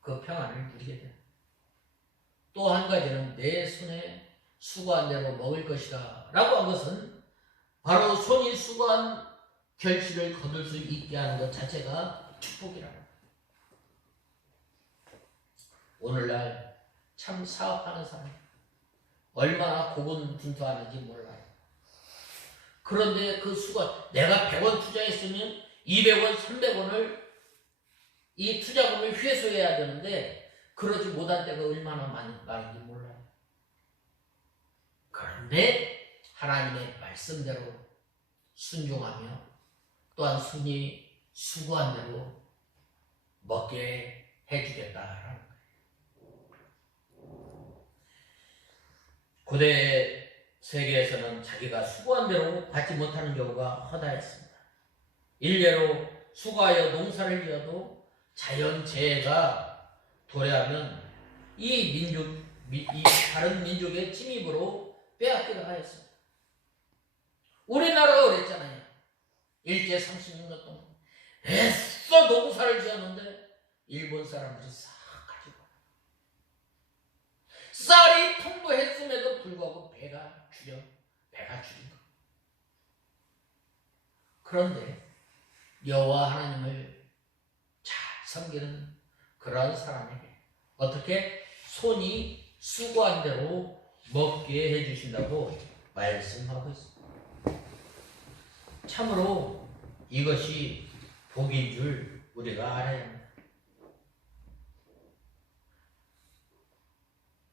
그 평안을 누리게 됩니다. 또 한 가지는 내 손에 수고한 대로 먹을 것이다 라고 한 것은 바로 손이 수고한 결실을 거둘 수 있게 하는 것 자체가 축복이라고 합니다. 오늘날 참 사업하는 사람이 얼마나 고군분투하는지 몰라요. 그런데 그 수고, 내가 100원 투자했으면 200원, 300원을 이 투자금을 회수해야 되는데 그러지 못한 때가 얼마나 많은지 몰라요. 그런데 하나님의 말씀대로 순종하며 또한 순이 수고한 대로 먹게 해주겠다라는 거예요. 고대 세계에서는 자기가 수고한 대로 받지 못하는 경우가 허다했습니다. 일례로 수고하여 농사를 지어도 자연재해가 도래하면 이 다른 민족의 침입으로 빼앗기도 하였습니다. 우리나라가 그랬잖아요. 일제 36년 동안 애써 농사를 지었는데 일본 사람들이 싹 가지고 쌀이 풍부했음에도 불구하고 배가 줄인 것. 그런데 여호와 하나님을 잘 섬기는 그런 사람에게 어떻게 손이 수고한 대로 먹게 해주신다고 말씀하고 있습니다. 참으로 이것이 복인 줄 우리가 알아야 합니다.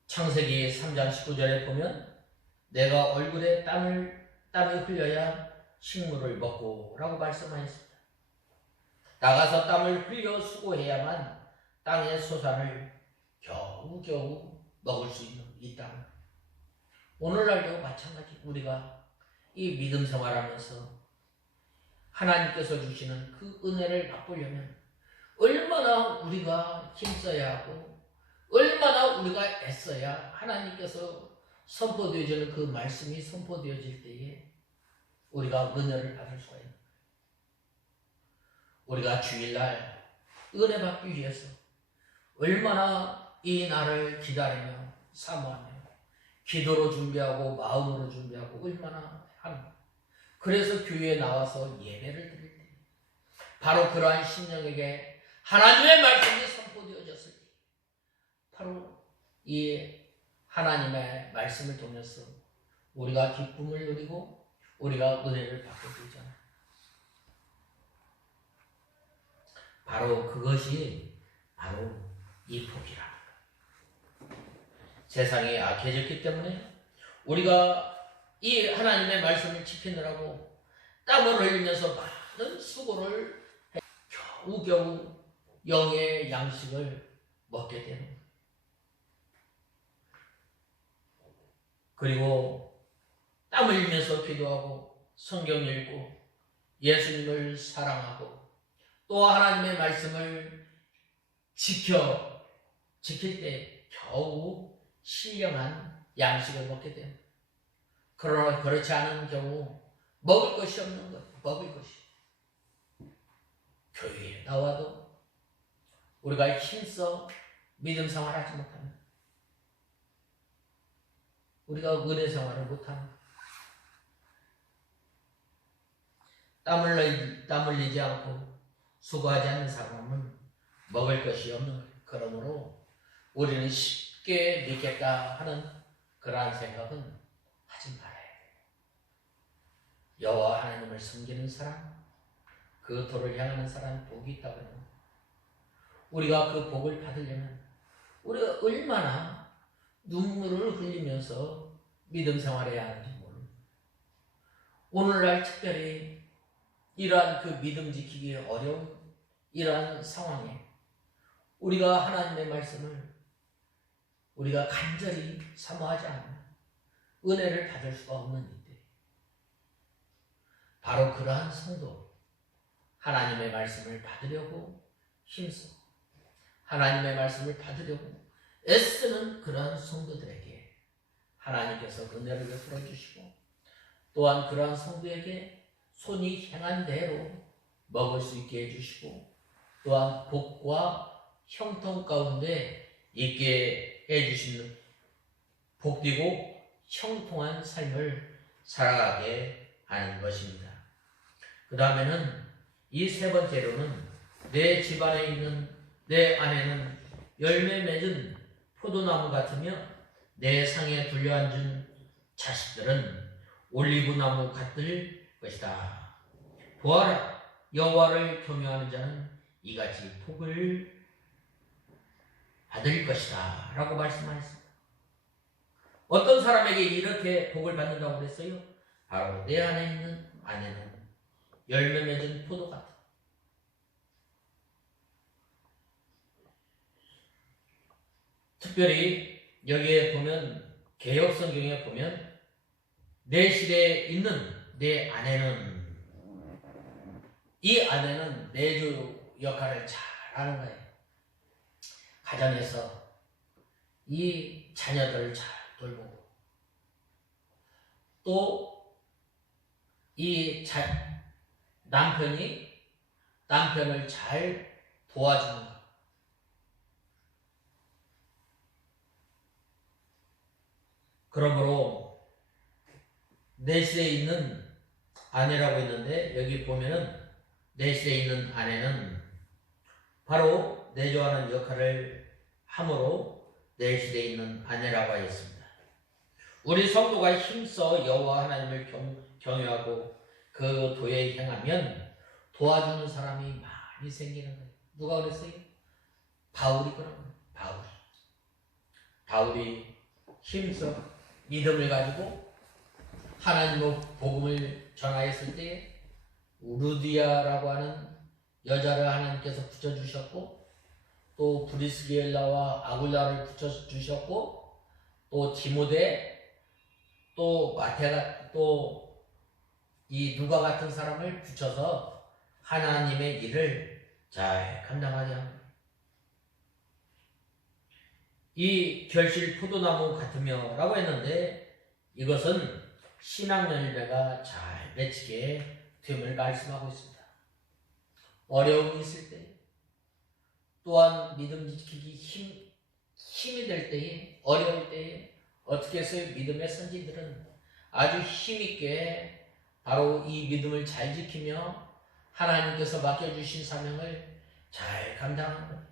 창세기 3장 19절에 보면 내가 얼굴에 땀을 흘려야 식물을 먹고 라고 말씀하였습니다. 나가서 땀을 흘려 수고해야만 땅의 소산을 겨우겨우 먹을 수 있다. 오늘날도 마찬가지. 우리가 이 믿음 생활하면서 하나님께서 주시는 그 은혜를 맛보려면 얼마나 우리가 힘써야 하고 얼마나 우리가 애써야 하나님께서 선포되어지는 그 말씀이 선포되어질 때에 우리가 은혜를 받을 수가 있는 거예요. 우리가 주일날 은혜 받기 위해서 얼마나 이 날을 기다리며 사모하며 기도로 준비하고 마음으로 준비하고 얼마나 하는 거예요. 그래서 교회에 나와서 예배를 드릴 때 바로 그러한 심령에게 하나님의 말씀이 선포되어졌을 때 바로 이 하나님의 말씀을 통해서 우리가 기쁨을 누리고 우리가 은혜를 받게 되잖아요. 바로 그것이 바로 이 복이랍니다. 세상이 악해졌기 때문에 우리가 이 하나님의 말씀을 지키느라고 땀을 흘리면서 많은 수고를 해 겨우겨우 영의 양식을 먹게 되는 거예요. 그리고 땀 흘리면서 기도하고 성경 읽고 예수님을 사랑하고 또 하나님의 말씀을 지킬 때 겨우 신령한 양식을 먹게 됩니다. 그러나 그렇지 않은 경우 먹을 것이 없는 거예요. 먹을 것이. 교회에 나와도 우리가 힘써 믿음 생활하지 못합니다. 우리가 은혜 생활을 못합니다. 땀 흘리지 않고 수고하지 않는 사람은 먹을 것이 없는 거예요. 그러므로 우리는 쉽게 믿겠다 하는 그러한 생각은 하지 말아야 돼요. 여호와 하나님을 섬기는 사람, 그 도를 향하는 사람 복이 있다고 합니다. 우리가 그 복을 받으려면 우리가 얼마나 눈물을 흘리면서 믿음 생활해야 하는지 모릅니다. 오늘날 특별히 이러한 그 믿음 지키기 어려운 이러한 상황에 우리가 하나님의 말씀을 우리가 간절히 사모하지 않으면 은혜를 받을 수가 없는 이때, 바로 그러한 성도, 하나님의 말씀을 받으려고 힘써 하나님의 말씀을 받으려고 애쓰는 그러한 성도들에게 하나님께서 은혜를 베풀어 주시고, 또한 그러한 성도에게 손이 향한 대로 먹을 수 있게 해주시고, 또한 복과 형통 가운데 있게 해주시는 복되고 형통한 삶을 살아가게 하는 것입니다. 그 다음에는 이 세 번째로는 내 집안에 있는 내 아내는 열매 맺은 포도나무 같으며 내 상에 둘려앉은 자식들은 올리브나무 같을 것이다. 보아라, 여호와를 경외하는 자는 이같이 복을 받을 것이다 라고 말씀하셨습니다. 어떤 사람에게 이렇게 복을 받는다고 그랬어요? 바로 내 안에 있는 아내는 열매 맺은 포도 같다. 특별히 여기에 보면, 개역 성경에 보면 내 실에 있는 내 아내는, 이 아내는 내주 역할을 잘 하는 거예요. 가정에서 이 자녀들을 잘 돌보고, 또 이 남편이 남편을 잘 도와주는 것. 그러므로 내실에 있는 아내라고 했는데, 여기 보면은 내실에 있는 아내는 바로 내조하는 역할을 함으로 내실에 있는 아내라고 하였습니다. 우리 성도가 힘써 여호와 하나님을 경외하고 그 도에 행하면 도와주는 사람이 많이 생기는 거예요. 누가 그랬어요? 바울이 그런 거예요. 바울이 힘써 믿음을 가지고 하나님의 복음을 전하였을 때 루디아라고 하는 여자를 하나님께서 붙여주셨고, 또 브리스길라와 아굴라를 붙여주셨고, 또 디모데, 또 마테가, 또 이 누가 같은 사람을 붙여서 하나님의 일을 잘 감당하게 합니다. 이 결실 포도나무 같으며 라고 했는데, 이것은 신앙 열매가 잘 맺히게 됨을 말씀하고 있습니다. 어려움이 있을 때, 또한 믿음 지키기 힘이 될 때에, 어려울 때에 어떻게 해서요? 믿음의 선지들은 아주 힘있게 바로 이 믿음을 잘 지키며 하나님께서 맡겨주신 사명을 잘 감당한 거예요.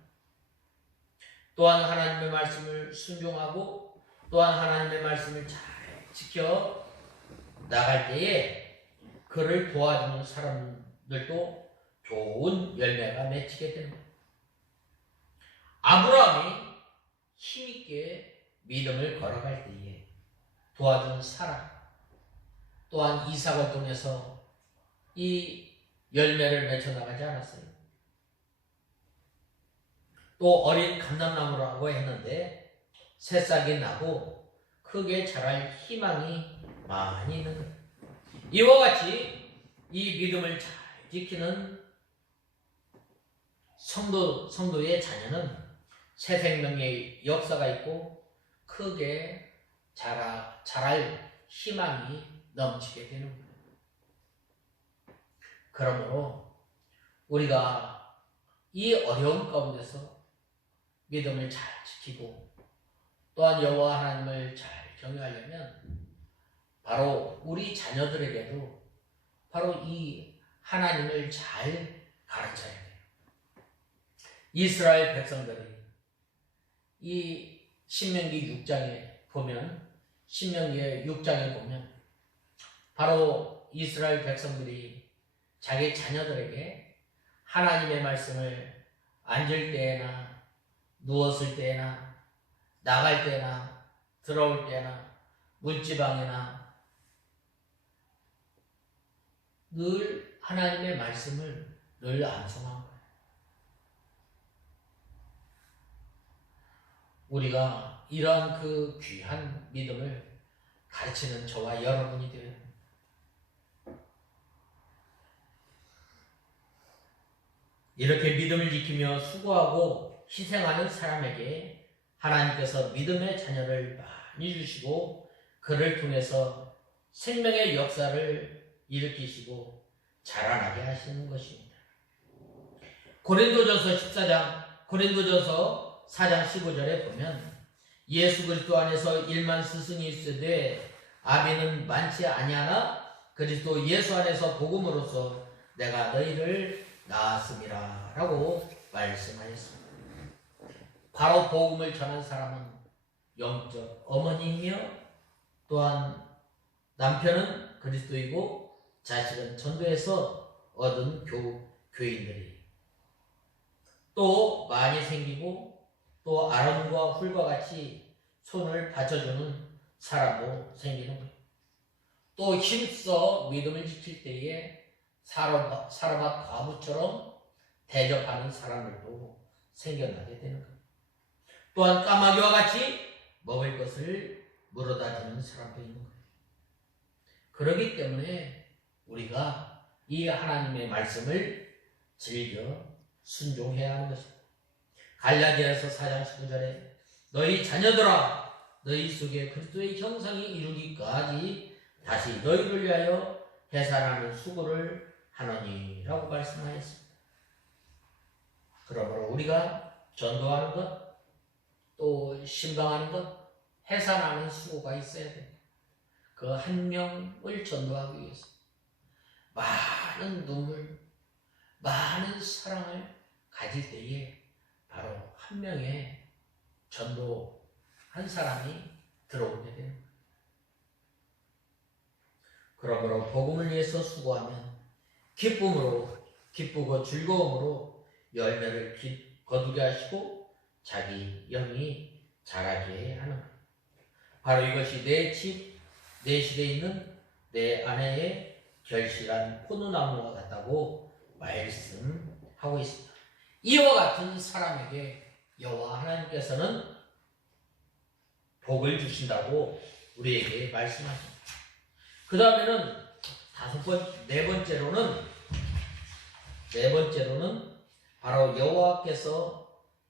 또한 하나님의 말씀을 순종하고, 또한 하나님의 말씀을 잘 지켜 나갈 때에 그를 도와주는 사람들도 좋은 열매가 맺히게 됩니다. 아브라함이 힘있게 믿음을 걸어갈 때에 도와준 사람, 또한 이삭을 통해서 이 열매를 맺혀나가지 않았어요. 또 어린 감람나무라고 했는데 새싹이 나고 크게 자랄 희망이 많이 있는 거예요. 이와 같이 이 믿음을 잘 지키는 성도의 자녀는 새 생명의 역사가 있고 크게 자랄 희망이 넘치게 되는 거예요. 그러므로 우리가 이 어려운 가운데서 믿음을 잘 지키고 또한 여호와 하나님을 잘 경외하려면 바로 우리 자녀들에게도 바로 이 하나님을 잘 가르쳐야 돼요. 이스라엘 백성들이 이 신명기 6장에 보면 바로 이스라엘 백성들이 자기 자녀들에게 하나님의 말씀을 앉을 때나 누웠을 때나 나갈 때나 들어올 때나 문지방이나 늘 하나님의 말씀을 늘 암송한 거예요. 우리가 이러한 그 귀한 믿음을 가르치는 저와 여러분이 되어야 합니다. 이렇게 믿음을 지키며 수고하고 희생하는 사람에게 하나님께서 믿음의 자녀를 많이 주시고 그를 통해서 생명의 역사를 일으키시고 자라나게 하시는 것입니다. 고린도전서 4장 15절에 보면 예수 그리스도 안에서 일만 스승이 있으되 아비는 많지 아니하나 그리스도 예수 안에서 복음으로써 내가 너희를 낳았음이라 라고 말씀하셨습니다. 바로 복음을 전한 사람은 영적 어머니이며 또한 남편은 그리스도이고 자식은 전도에서 얻은 교인들이 또 많이 생기고 또 아론과 훌과 같이 손을 받쳐주는 사람도 생기는 거예요. 또 힘써 믿음을 지킬 때에 사르밧 과부처럼 대접하는 사람들도 생겨나게 되는 거예요. 또한 까마귀와 같이 먹을 것을 물어다 주는 사람도 있는 거예요. 그렇기 때문에 우리가 이 하나님의 말씀을 즐겨 순종해야 하는 것입니다. 갈라디아서 4장 19절에 너희 자녀들아 너희 속에 그리스도의 형상이 이루기까지 다시 너희를 위하여 해산하는 수고를 하노니라고 말씀하였습니다. 그러므로 우리가 전도하는 것 또 신방하는 것 해산하는 수고가 있어야 됩니다. 그 한 명을 전도하기 위해서 많은 눈물 많은 사랑을 가질 때에 바로 한 명의 전도한 사람이 들어오게 됩니다. 그러므로 복음을 위해서 수고하면 기쁘고 즐거움으로 열매를 거두게 하시고 자기 영이 자라게 하는 것. 바로 이것이 내 시대에 있는 내 아내의 결실한 포도나무와 같다고 말씀하고 있습니다. 이와 같은 사람에게 여호와 하나님께서는 복을 주신다고 우리에게 말씀하십니다. 그 다음에는 네 번째로는 바로 여호와께서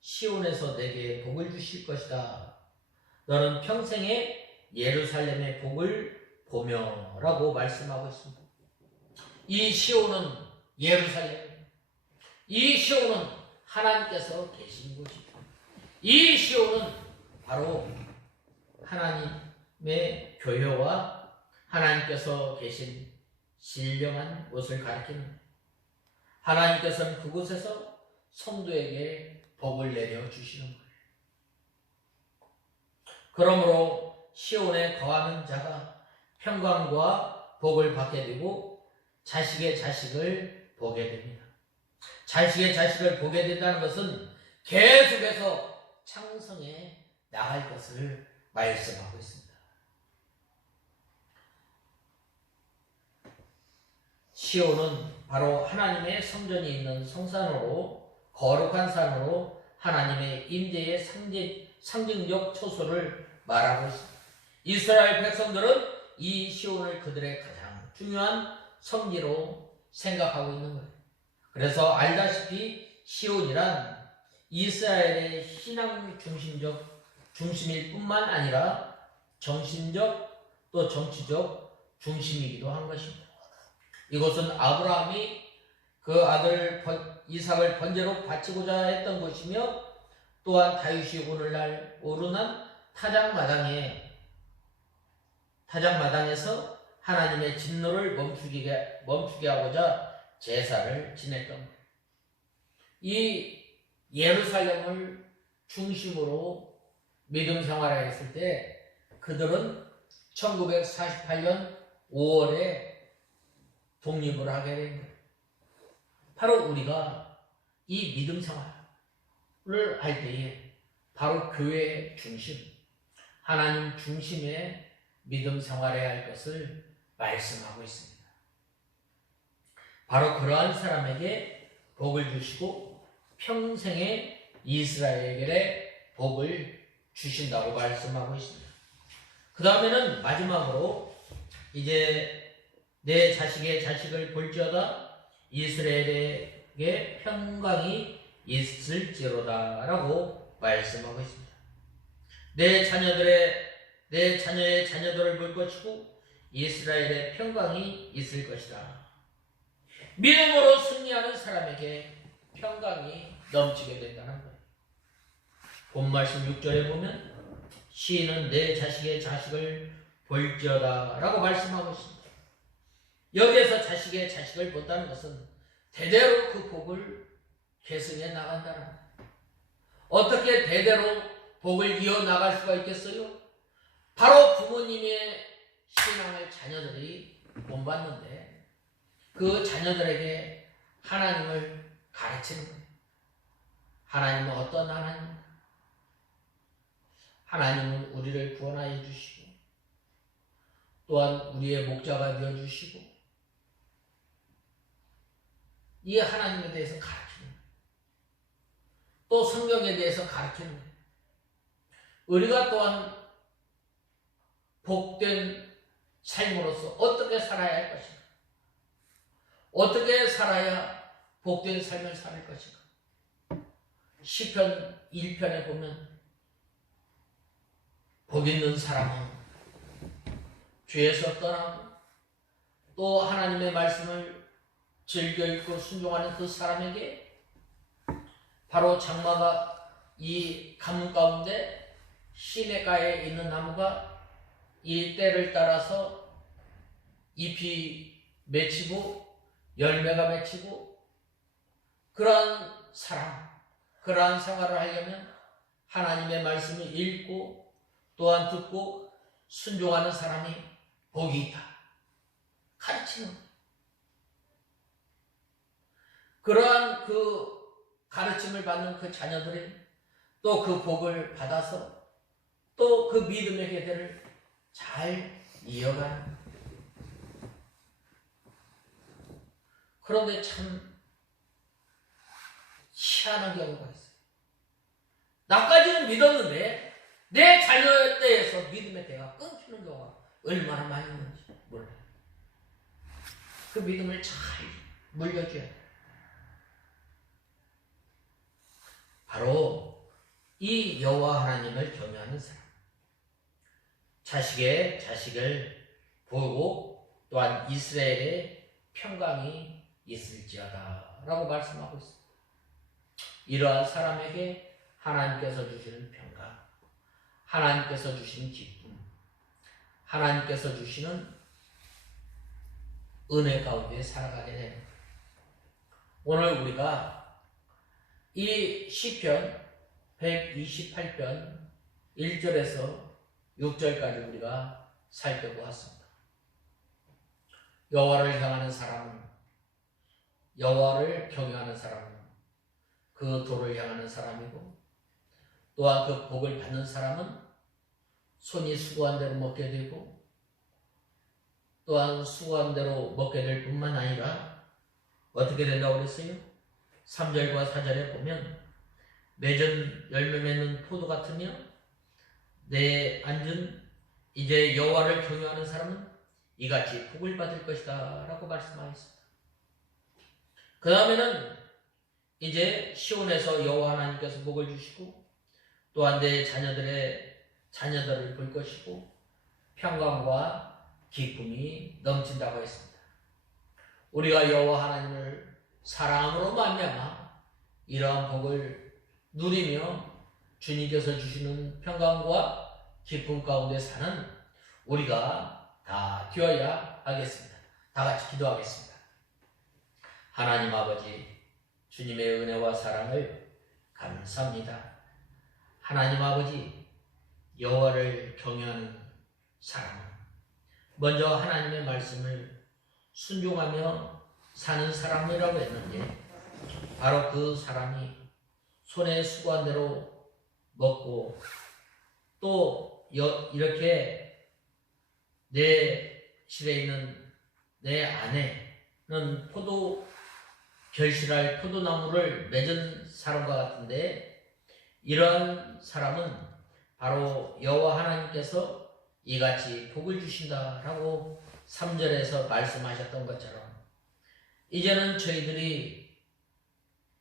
시온에서 내게 복을 주실 것이다. 너는 평생에 예루살렘의 복을 보며 라고 말씀하고 있습니다. 이 시온은 예루살렘, 이 시온은 하나님께서 계신 곳입니다. 이 시온은 바로 하나님의 교회와 하나님께서 계신 신령한 곳을 가리키는 하나님께서는 그곳에서 성도에게 복을 내려 주시는 거예요. 그러므로 시온에 거하는 자가 평강과 복을 받게 되고 자식의 자식을 보게 됩니다. 자식의 자식을 보게 된다는 것은 계속해서 창성해 나갈 것을 말씀하고 있습니다. 시온은 바로 하나님의 성전이 있는 성산으로 거룩한 산으로 하나님의 임재의 상징적 처소를 말하고 있습니다. 이스라엘 백성들은 이 시온을 그들의 가장 중요한 성지로 생각하고 있는 거예요. 그래서 알다시피 시온이란 이스라엘의 신앙 중심일 뿐만 아니라 정신적 또 정치적 중심이기도 한 것입니다. 이곳은 아브라함이 그 아들 이삭을 번제로 바치고자 했던 곳이며 또한 다윗이 오늘날 오르난 타작마당에서 하나님의 진노를 멈추게 하고자 제사를 지냈던 거예요. 이 예루살렘을 중심으로 믿음 생활을 했을 때 그들은 1948년 5월에 독립을 하게 된 거예요. 바로 우리가 이 믿음 생활을 할 때에 바로 교회 중심, 하나님 중심의 믿음 생활해야 할 것을 말씀하고 있습니다. 바로 그러한 사람에게 복을 주시고 평생의 이스라엘에게 복을 주신다고 말씀하고 있습니다. 그 다음에는 마지막으로 이제 내 자식의 자식을 볼지어다 이스라엘에게 평강이 있을지로다 라고 말씀하고 있습니다. 내 자녀의 자녀들을 볼 것이고 이스라엘의 평강이 있을 것이다. 믿음으로 승리하는 사람에게 평강이 넘치게 된다는 거예요. 본 말씀 6절에 보면 시인은 내 자식의 자식을 볼지어다 라고 말씀하고 있습니다. 여기에서 자식의 자식을 본다는 것은 대대로 그 복을 계승해 나간다는 거예요. 어떻게 대대로 복을 이어나갈 수가 있겠어요? 바로 부모님의 신앙을 자녀들이 본받는데 그 자녀들에게 하나님을 가르치는 거예요. 하나님은 어떤 하나님입니까? 하나님은 우리를 구원하여 주시고 또한 우리의 목자가 되어주시고 이 하나님에 대해서 가르치는 거예요. 또 성경에 대해서 가르치는 거예요. 우리가 또한 복된 삶으로서 어떻게 살아야 할 것인가? 어떻게 살아야 복된 삶을 살 것인가? 시편 1편에 보면 복 있는 사람은 죄에서 떠나고 또 하나님의 말씀을 즐겨 읽고 순종하는 그 사람에게 바로 장마가 이 가뭄 가운데 시냇가에 있는 나무가 이 때를 따라서 잎이 맺히고 열매가 맺히고 그러한 사람, 그러한 생활을 하려면 하나님의 말씀을 읽고 또한 듣고 순종하는 사람이 복이 있다. 가르치는 거예요. 그러한 그 가르침을 받는 그 자녀들이 또 그 복을 받아서 또 그 믿음의 계대를 잘 이어가는 거예요. 그런데 참 희한한 경우가 있어요. 나까지는 믿었는데 내 자녀의 때에서 믿음의 대가 끊기는 경우가 얼마나 많이 있는지 몰라요. 그 믿음을 잘 물려줘야 돼요. 바로 이 여호와 하나님을 경외하는 사람, 자식의 자식을 보고 또한 이스라엘의 평강이 있을지어다 라고 말씀하고 있습니다. 이러한 사람에게 하나님께서 주시는 평강, 하나님께서 주시는 기쁨, 하나님께서 주시는 은혜 가운데 살아가게 됩니다. 오늘 우리가 이 시편 128편 1절에서 6절까지 우리가 살펴보았습니다. 여호와를 향하는 사람은, 여호와를 경외하는 사람은 그 도를 향하는 사람이고 또한 그 복을 받는 사람은 손이 수고한 대로 먹게 되고 또한 수고한 대로 먹게 될 뿐만 아니라 어떻게 된다고 그랬어요? 3절과 4절에 보면 맺은 열매 맺는 포도 같으며 내 앉은 이제 여호와를 경외하는 사람은 이같이 복을 받을 것이다 라고 말씀하셨습니다. 그 다음에는 이제 시온에서 여호와 하나님께서 복을 주시고 또한 내 자녀들을 볼 것이고 평강과 기쁨이 넘친다고 했습니다. 우리가 여호와 하나님을 사랑으로 말미암아 이러한 복을 누리며 주님께서 주시는 평강과 기쁨 가운데 사는 우리가 다 되어야 하겠습니다. 다 같이 기도하겠습니다. 하나님 아버지, 주님의 은혜와 사랑을 감사합니다. 하나님 아버지, 여호와를 경외하는 사람은 먼저 하나님의 말씀을 순종하며 사는 사람이라고 했는데 바로 그 사람이 손에 수고한 대로 먹고 또 이렇게 내 실에 있는 내 안에는 결실할 포도나무를 맺은 사람과 같은데 이러한 사람은 바로 여호와 하나님께서 이같이 복을 주신다라고 3절에서 말씀하셨던 것처럼 이제는 저희들이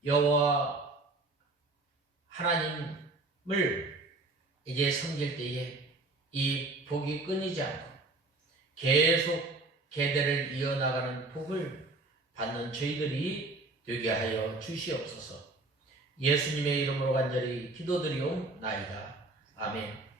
여호와 하나님을 이제 섬길 때에 이 복이 끊이지 않고 계속 계대를 이어나가는 복을 받는 저희들이 되게 하여 주시옵소서. 예수님의 이름으로 간절히 기도드리옵나이다. 아멘.